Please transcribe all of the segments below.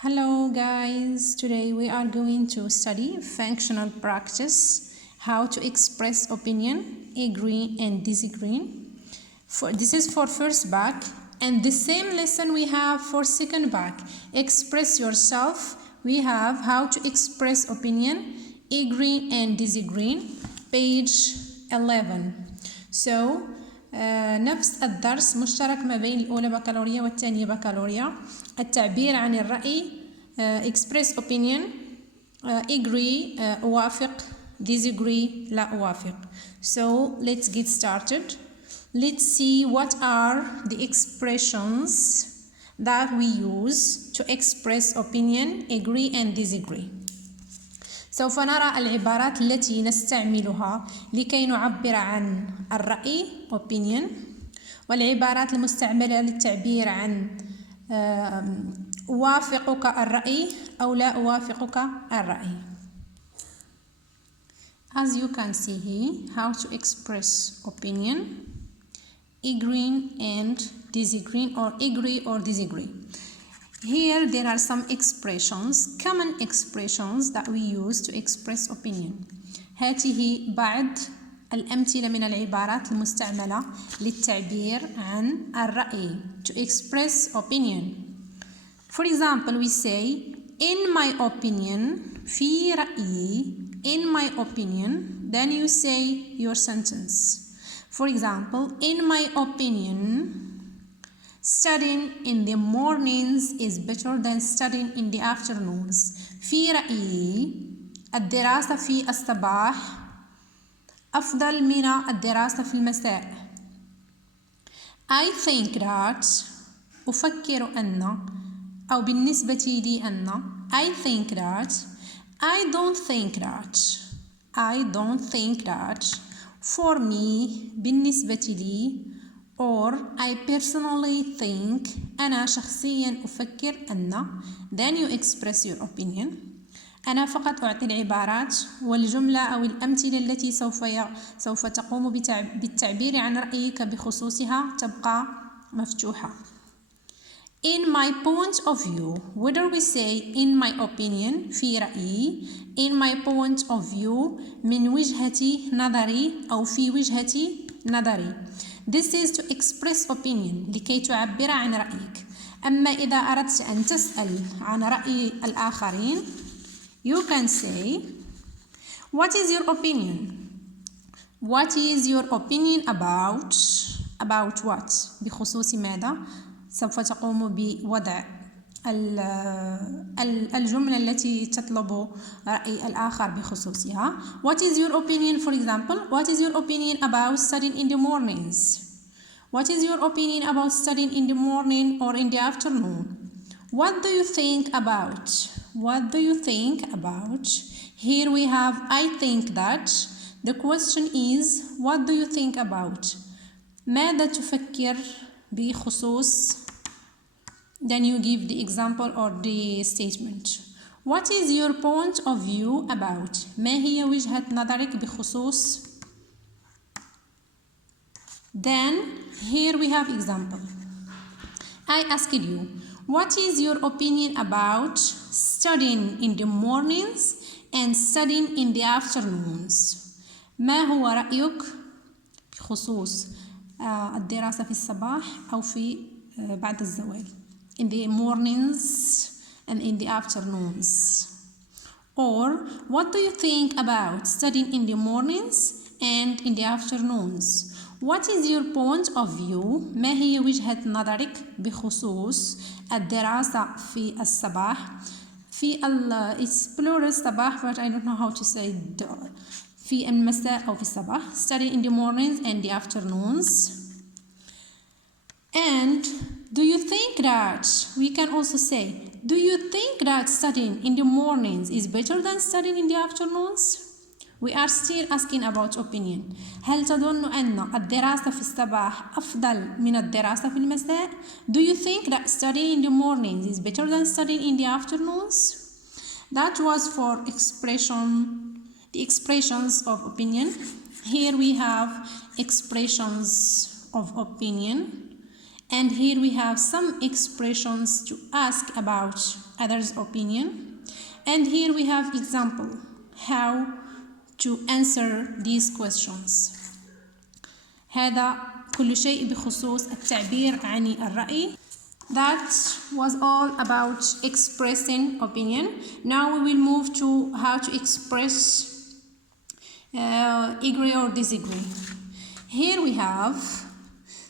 Hello guys, today we are going to study functional practice, how to express opinion, agree and disagree. This is for first back, and the same lesson we have for second back. Express yourself, we have how to express opinion, agree and disagree, page 11. So نفس الدرس مشترك ما بين الأولى بكالوريا والثانية بكالوريا. التعبير عن الرأي express opinion, agree أوافق, disagree لا أوافق. So let's get started. Let's see what are the expressions that we use to express opinion, agree and disagree. سوف نرى العبارات التي نستعملها لكي نعبر عن الرأي opinion، والعبارات المستعملة للتعبير عن أوافقك الرأي أو لا أوافقك الرأي. As you can see here, how to express opinion, agreeing and disagreeing, or agree or disagree. Here there are some expressions, common expressions that we use to express opinion. هذه بعض الأمثلة من العبارات المستعملة للتعبير عن الرأي, to express opinion. For example, we say in my opinion, في رأيي, in my opinion, then you say your sentence. For example, in my opinion, studying in the mornings is better than studying in the afternoons. في رأيي الدراسة في الصباح أفضل من الدراسة في المساء. I think that أفكر أن أو بالنسبة لي أن I think that I don't think that I don't think that for me بالنسبة لي or I personally think أنا شخصيا أفكر أن then you express your opinion. أنا فقط أعطي العبارات والجملة أو الأمثلة التي سوف تقوم بالتعبير عن رأيك بخصوصها تبقى مفتوحة. In my point of view, whether we say in my opinion في رأيي, in my point of view من وجهة نظري أو في وجهة نظري. This is to express opinion, لكي تعبر عن رأيك. أما إذا أردت أن تسأل عن رأي الآخرين, you can say, what is your opinion? What is your opinion about what? بخصوص ماذا؟ سوف تقوم بوضع الجملة التي تطلب رأي الآخر بخصوصها. What is your opinion, for example? What is your opinion about studying in the mornings? What is your opinion about studying in the morning or in the afternoon? What do you think about? What do you think about? Here we have I think that. The question is, what do you think about? ماذا تفكر بخصوص? Then you give the example or the statement. What is your point of view about? ما هي وجهة نظرك بخصوص? Then here we have example. I asked you, what is your opinion about studying in the mornings and studying in the afternoons? ما هو رأيك بخصوص الدراسة في الصباح أو في بعد الزوال? In the mornings and in the afternoons. Or what do you think about studying in the mornings and in the afternoons? What is your point of view? ما هي وجهة نظرك بخصوص الدراسة في الصباح في it's plural صباح, but I don't know how to say في المساء أو في الصباح. Studying in the mornings and the afternoons. And do you think that, we can also say, do you think that studying in the mornings is better than studying in the afternoons? We are still asking about opinion. هل تظن أن الدراسة في الصباح أفضل من الدراسة في المساء? Do you think that studying in the mornings is better than studying in the afternoons? That was for the expressions of opinion. Here we have expressions of opinion. And here we have some expressions to ask about others' opinion. And here we have example how to answer these questions. هذا كل شيء بخصوص التعبير عن الرأي. That was all about expressing opinion. Now we will move to how to express agree or disagree. Here we have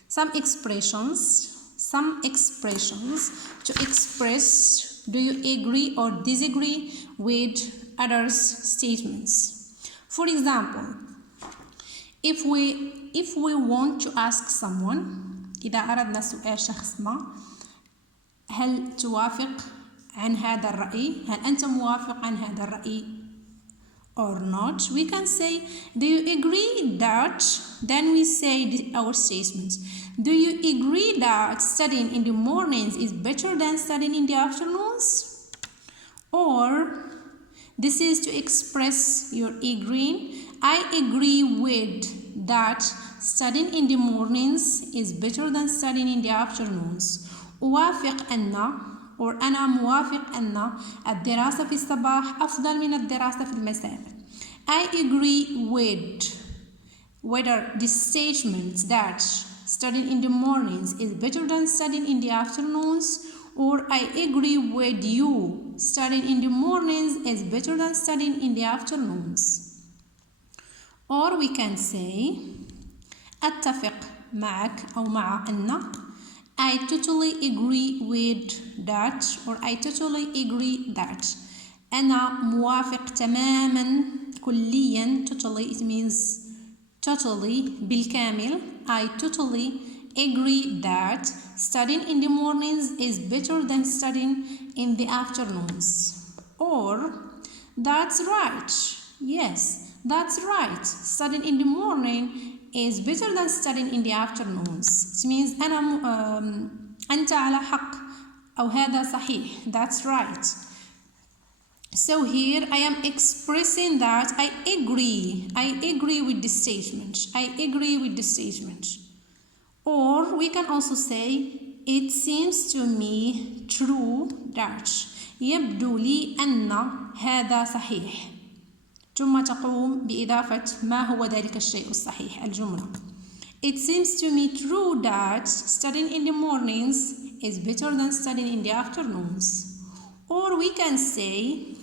some expressions to express do you agree or disagree with others' statements. For example, if we want to ask someone إذا أردنا سؤال شخص ما هل توافق عن هذا الرأي؟ هل أنت موافق عن هذا الرأي or not? We can say do you agree that? Then we say our statement. Do you agree that studying in the mornings is better than studying in the afternoons? Or this is to express your agreeing. I agree with that studying in the mornings is better than studying in the afternoons. أوافق أن or أنا موافق أن الدراسة في الصباح أفضل من الدراسة في المساء. I agree with whether the statement that studying in the mornings is better than studying in the afternoons, or I agree with you studying in the mornings is better than studying in the afternoons. Or we can say أتفق معك أو مع أن I totally agree with that, or I totally agree that. أنا موافق تماما كليا. Totally it means totally بالكامل. I totally agree that studying in the mornings is better than studying in the afternoons. Or that's right. Yes, that's right. Studying in the morning is better than studying in the afternoons. It means أنت على حق أو هذا صحيح. That's right. So here I am expressing that I agree with the statement. I agree with the statement. Or we can also say it seems to me true that. يبدو لي أن هذا صحيح. ثم تقوم بإضافة ما هو ذلك الشيء الصحيح الجملة. It seems to me true that studying in the mornings is better than studying in the afternoons. Or we can say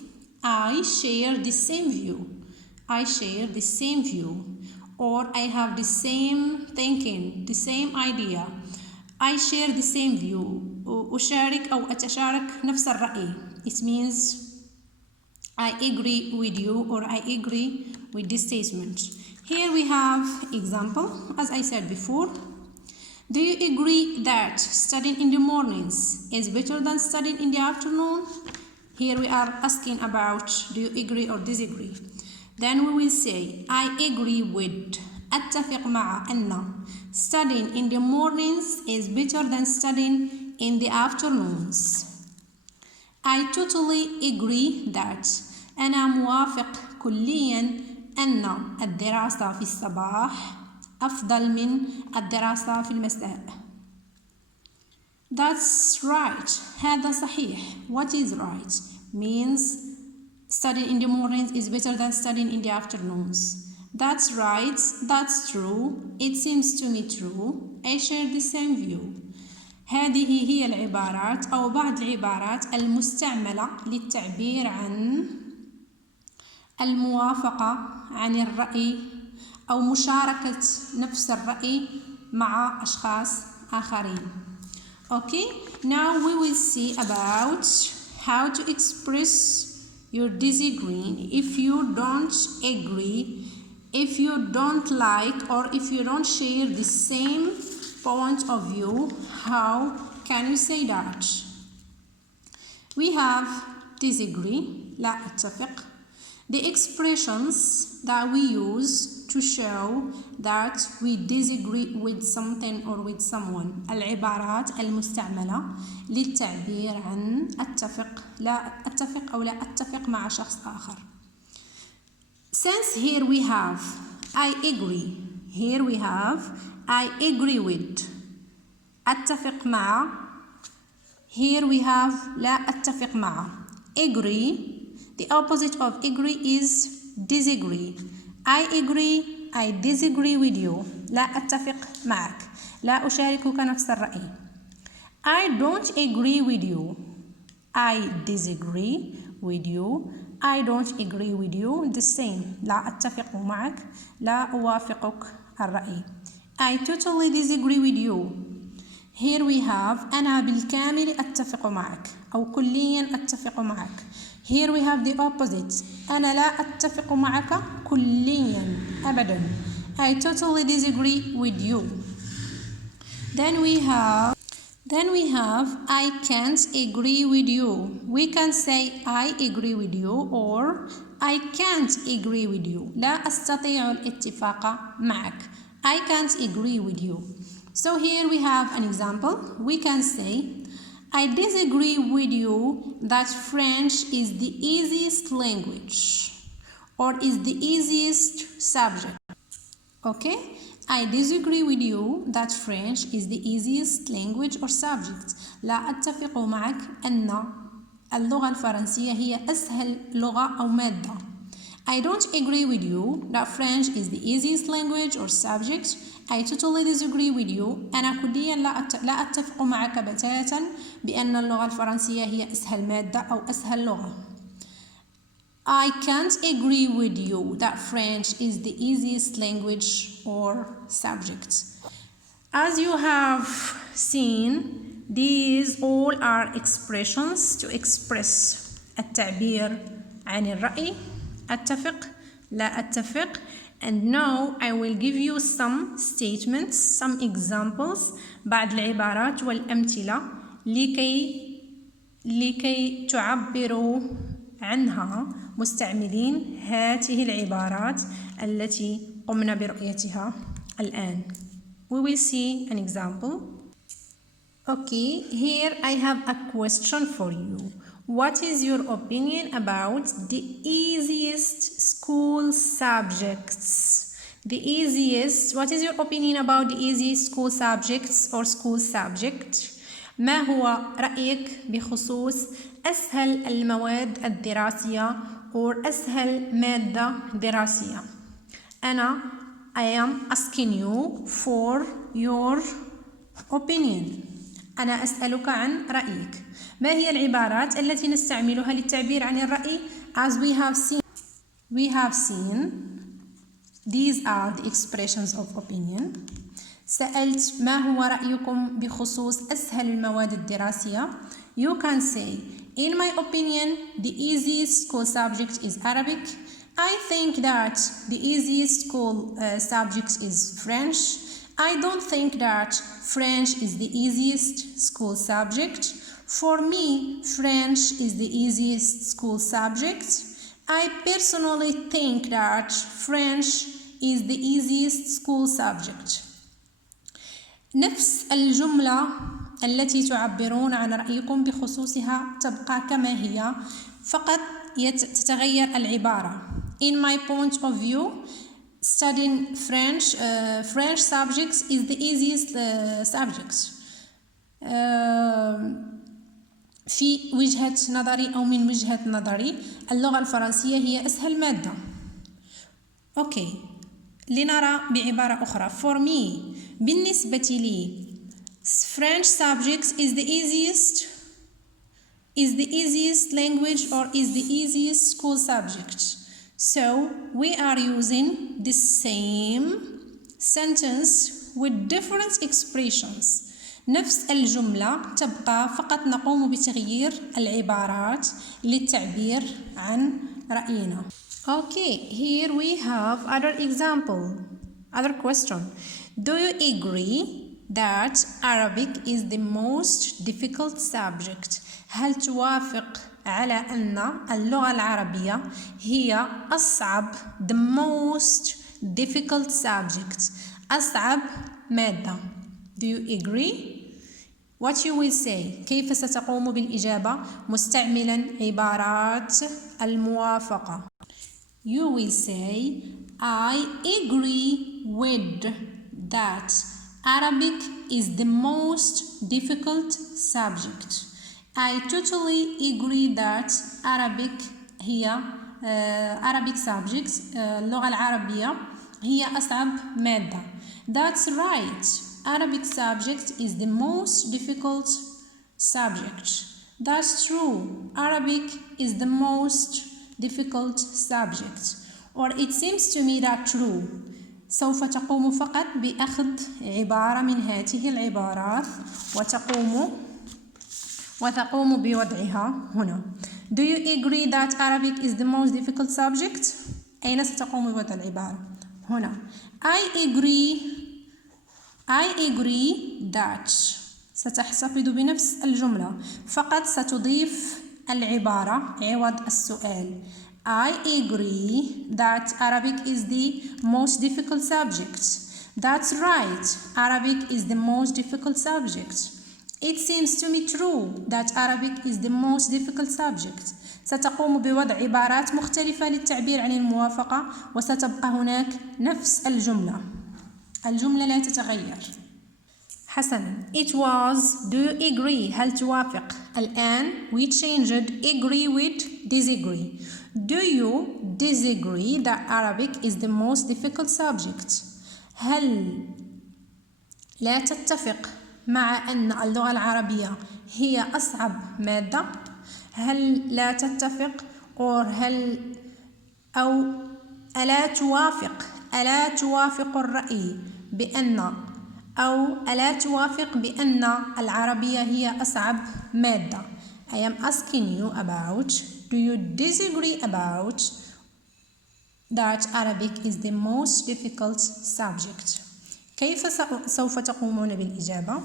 I share the same view. I share the same view. Or I have the same thinking, the same idea. I share the same view. أشارك أو أتشارك نفس الرأي. It means I agree with you, or I agree with this statement. Here we have example, as I said before. Do you agree that studying in the mornings is better than studying in the afternoon? Here we are asking about do you agree or disagree. Then we will say I agree with. أتفق مع أن studying in the mornings is better than studying in the afternoons. I totally agree that. أنا موافق كليا أن الدراسة في الصباح أفضل من الدراسة في المساء. That's right. هذا صحيح. What is right means studying in the mornings is better than studying in the afternoons. That's right. That's true. It seems to me true. I share the same view. هذه هي العبارات أو بعض العبارات المستعملة للتعبير عن الموافقة عن الرأي أو مشاركة نفس الرأي مع أشخاص آخرين. Okay, now we will see about how to express your disagreeing. If you don't agree, if you don't like, or if you don't share the same point of view, how can you say that? We have disagree, لا أتفق. The expressions that we use to show that we disagree with something or with someone. العبارات المستعملة للتعبير عن أتفق، لا أتفق أو لا أتفق مع شخص آخر. Since here we have I agree, here we have I agree with. أتفق مع. Here we have لا أتفق مع. Agree. The opposite of agree is disagree. I agree. I disagree with you. لا أتفق معك. لا أشاركك نفس الرأي. I don't agree with you. I disagree with you. I don't agree with you. The same. لا أتفق معك. لا أوافقك الرأي. I totally disagree with you. Here we have أنا بالكامل أتفق معك أو كليا أتفق معك. Here we have the opposite. أنا لا أتفق معك كليا أبدا. I totally disagree with you. Then we have I can't agree with you. We can say I agree with you or I can't agree with you. لا أستطيع الاتفاق معك. I can't agree with you. So here we have an example. We can say I disagree with you that French is the easiest language or is the easiest subject. Okay? I disagree with you that French is the easiest language or subject. لا أتفق معك أن اللغة الفرنسية هي أسهل لغة أو مادة. I don't agree with you that French is the easiest language or subject. I totally disagree with you. أنا كليا لا أتفق معك بتاتا بأن اللغة الفرنسية هي أسهل مادة أو أسهل لغة. I can't agree with you that French is the easiest language or subject. As you have seen, these all are expressions to express التعبير عن الرأي. أتفق لا أتفق. And now I will give you some statements, some examples بعض العبارات والأمثلة لكي تعبروا عنها مستعملين هذه العبارات التي قمنا برؤيتها الآن. We will see an example. Okay, here I have a question for you. What is your opinion about the easiest school subjects? What is your opinion about the easiest school subjects or school subject? ما هو رأيك بخصوص أسهل المواد الدراسية or أسهل مادة دراسية؟ أنا I am asking you for your opinion. أنا أسألك عن رأيك. ما هي العبارات التي نستعملها للتعبير عن الرأي؟ As we have seen these are the expressions of opinion. سألت ما هو رأيكم بخصوص أسهل المواد الدراسية؟ You can say in my opinion the easiest school subject is Arabic. I think that the easiest school subject is French. I don't think that French is the easiest school subject. For me, French is the easiest school subject. I personally think that French is the easiest school subject. نفس الجملة التي تعبرون عن رأيكم بخصوصها تبقى كما هي، فقط تتغير العبارة. In my point of view, studying French subjects is the easiest subject. في وجهة نظري أو من وجهة نظري اللغة الفرنسية هي أسهل مادة. أوكي، لنرى بعبارة أخرى. For me بالنسبة لي French subjects is the easiest language or is the easiest school subject. So we are using the same sentence with different expressions. نفس الجملة تبقى، فقط نقوم بتغيير العبارات للتعبير عن رأينا. Okay, here we have other question. Do you agree that Arabic is the most difficult subject? هل توافق على أن اللغة العربية هي أصعب the most difficult subject أصعب مادة؟ Do you agree? What you will say. كيف ستقوم بالإجابة مستعملا عبارات الموافقة. You will say I agree with that Arabic is the most difficult subject. I totally agree that Arabic هي Arabic subjects اللغة العربية هي أصعب مادة. That's right. Arabic subject is the most difficult subject. That's true. Arabic is the most difficult subject. Or it seems to me that true. سوف تقوم فقط بأخذ عبارة من هذه العبارات وتقوم بوضعها هنا. Do you agree that Arabic is the most difficult subject? أين ستقوم بوضع العبارة؟ هنا. I agree that. ستحتفظ بنفس الجملة، فقط ستضيف العبارة عوض السؤال. I agree that Arabic is the most difficult subject. That's right. Arabic is the most difficult subject. It seems to me true that Arabic is the most difficult subject. ستقوم بوضع عبارات مختلفة للتعبير عن الموافقة، وستبقى هناك نفس الجملة. الجملة لا تتغير. حسنا. It was. Do you agree؟ هل توافق؟ الآن we changed agree with disagree. Do you disagree that Arabic is the most difficult subject؟ هل لا تتفق مع أن اللغة العربية هي أصعب مادة؟ هل لا تتفق ألا توافق الرأي بأن ألا توافق بأن العربية هي أصعب مادة؟ I am asking you about, do you disagree about that Arabic is the most difficult subject? كيف سوف تقومون بالإجابة؟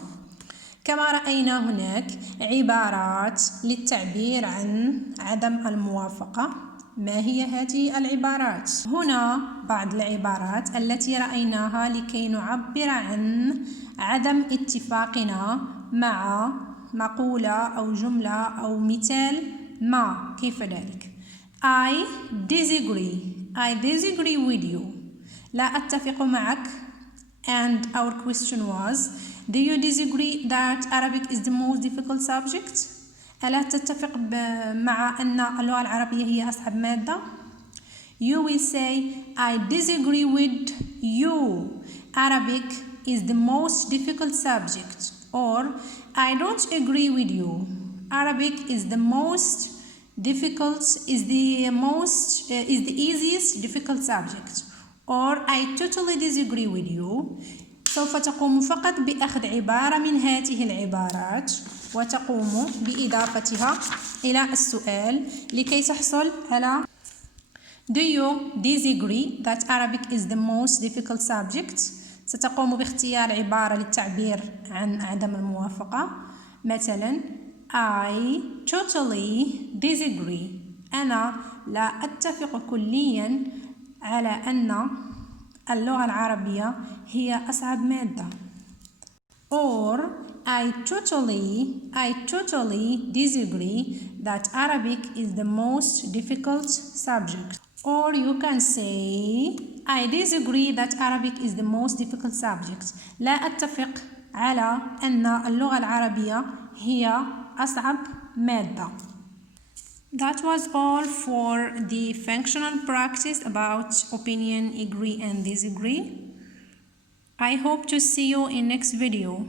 كما رأينا هناك عبارات للتعبير عن عدم الموافقة. ما هي هذه العبارات؟ هنا بعض العبارات التي رأيناها لكي نعبر عن عدم اتفاقنا مع مقولة أو جملة أو مثال ما. كيف ذلك؟ I disagree with you. لا أتفق معك. And our question was, do you disagree that Arabic is the most difficult subject? ألا تتفق مع أن اللغة العربية هي أصعب مادة؟ You will say, I disagree with you. Arabic is the most difficult subject. Or, I don't agree with you. Arabic is the easiest difficult subject. Or, I totally disagree with you. سوف تقوم فقط بأخذ عبارة من هذه العبارات وتقوم بإضافتها إلى السؤال لكي تحصل على Do you disagree that Arabic is the most difficult subject? ستقوم باختيار عبارة للتعبير عن عدم الموافقة. مثلا I totally disagree. أنا لا أتفق كليا على أن اللغة العربية هي أصعب مادة. Or I totally disagree that Arabic is the most difficult subject. Or you can say I disagree that Arabic is the most difficult subject. لا أتفق على أن اللغة العربية هي أصعب مادة. That was all for the functional practice about opinion, agree and disagree. I hope to see you in next video.